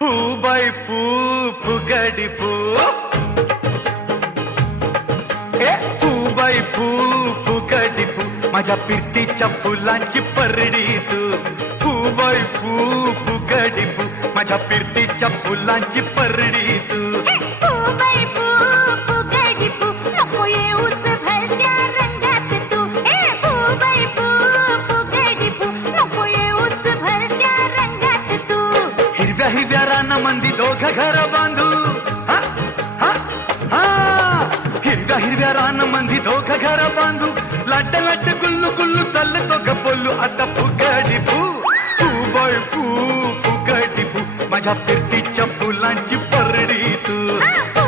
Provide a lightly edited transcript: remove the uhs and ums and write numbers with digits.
फू बाई फू फुगडी फू ए फू बाई फू फुगडी फू माझ्या पिरतीच्या फुलांची परडी तू फू बाई फू फुगडी फू माझ्या पिरतीच्या फुलांची परडी तू फू बाई फू फुगडी फू नको येऊस भलत्या रंगात तू फू बाई फू फुगडी फू नको येऊस भलत्या रंगात तू हिरव्या हिरव्या रानामंदी दोघं घर बांधू हा हा हा हिरव्या हिरव्या रानामंदी दोघं घर बांधू लाट लाट गुल्लू गुल्लू चालतो ग बोलू आता फुगडी फू फू बाई फू फुगडी फू माझ्या पिरतीच्या फुलांची परडी तू फू